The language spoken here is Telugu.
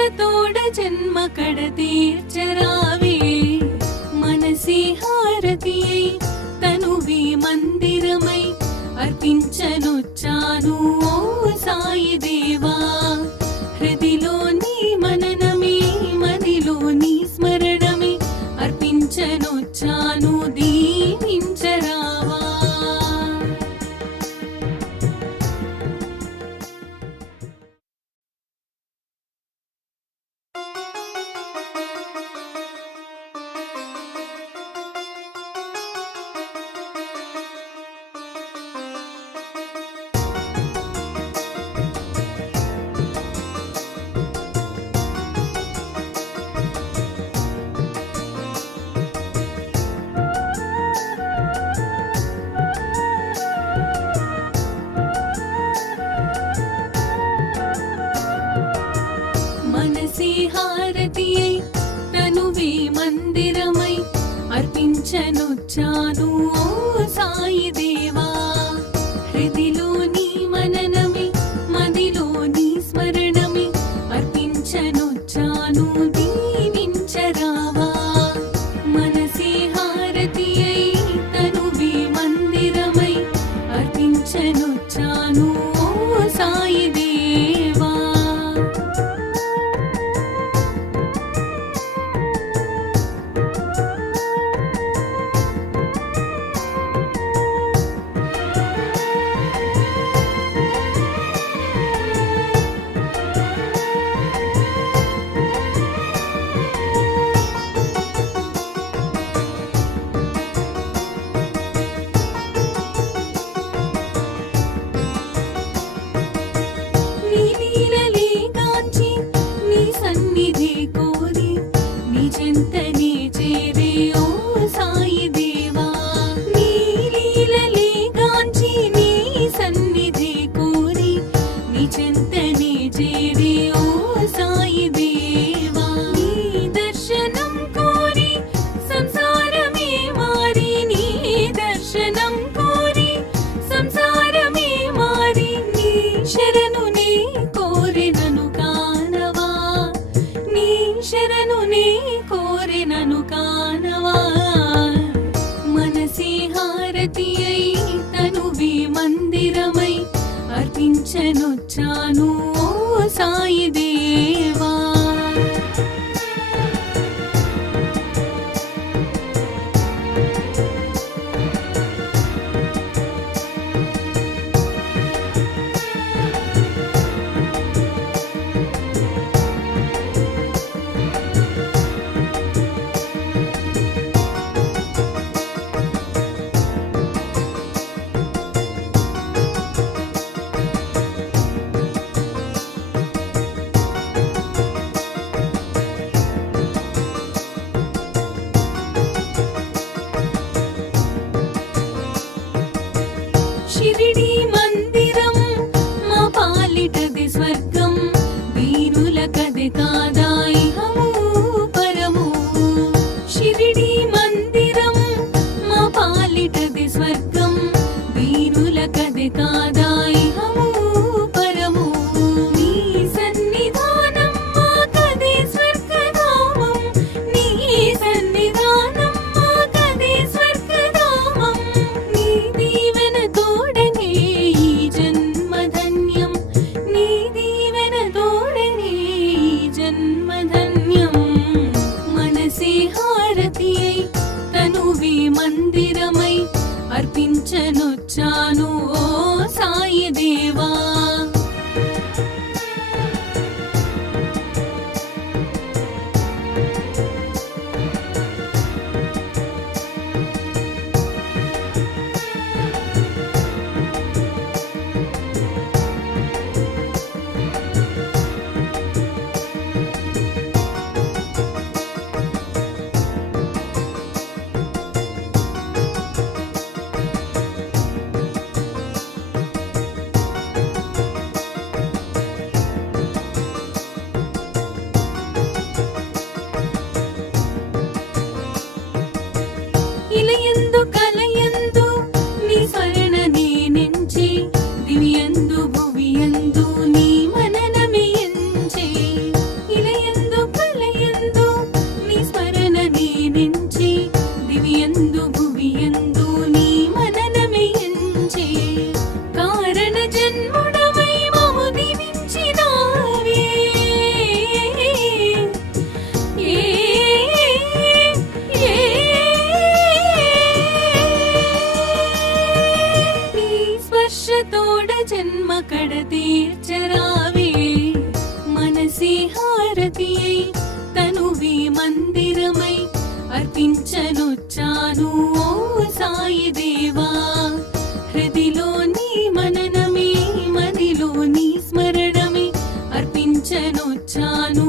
దీక్షతోడ జన్మ కడ తీర్చరావే మనసి హారతియై తనువి మందిరమై అర్పించనొచ్చాను ఓ సాయి దేవా హృదిలో నీ మననమే మదిలో నీ స్మరణమే అర్పించనొచ్చాను దీవించరావా మనసి హారతియై తనువే మందిరమై అర్పించనొచ్చాను ఓ సాయి దేవా హృదిలో నీ మననమే మదిలో నీ స్మరణమే అర్పించనొచ్చాను దీవించరావా మనసి హారతియై తనువే మందిరమై అర్పించనొచ్చాను ఓ సాయి దేవా నీ లీలలే కాంచి నీ సన్నిధి కోరి నీ చెంతనే చేరే ఓ సాయి దేవా నీ లీలలే కాంచి నీ సన్నిధి కోరి నీ చెంతనే చేరే ఓ సాయి దేవా నీ దర్శనం కోరి సంసారమే మారి నీ దర్శనం కోరి సంసారమే మారి నీ శరణు నే కోరినను కానవా నీ శరణు నే కోరినను కానవా మనసి హారతియై తనువి మందిరమై అర్పించనొచ్చాను ఓ సాయి దేవా షిరిడి మందిరం మా పాలిటది స్వర్గం వీరులకది కాదా ఇహము పరము షిరిడి మందిరం మా పాలిటది స్వర్గం వీరులకది కాదా ఇహము పరము నీ సన్నిధానం మాకది స్వర్గధామం నీ సన్నిధానం మాకది స్వర్గధామం నీ దీవెన తోడనే ఈ జన్మధన్యం నీ దీవెన తోడనే ఈ జన్మధన్యం మనసి హారతియై తనువి మందిరమై అర్పించనొచ్చాను ఓ సాయి దేవా కడ తీర్చరావే మనసే హారతి అయి తనువే మందిరమై అర్పించనొచ్చాను ఓ సాయి దేవా హృదిలో నీ మననమే మదిలో నీ స్మరణమే అర్పించనొచ్చాను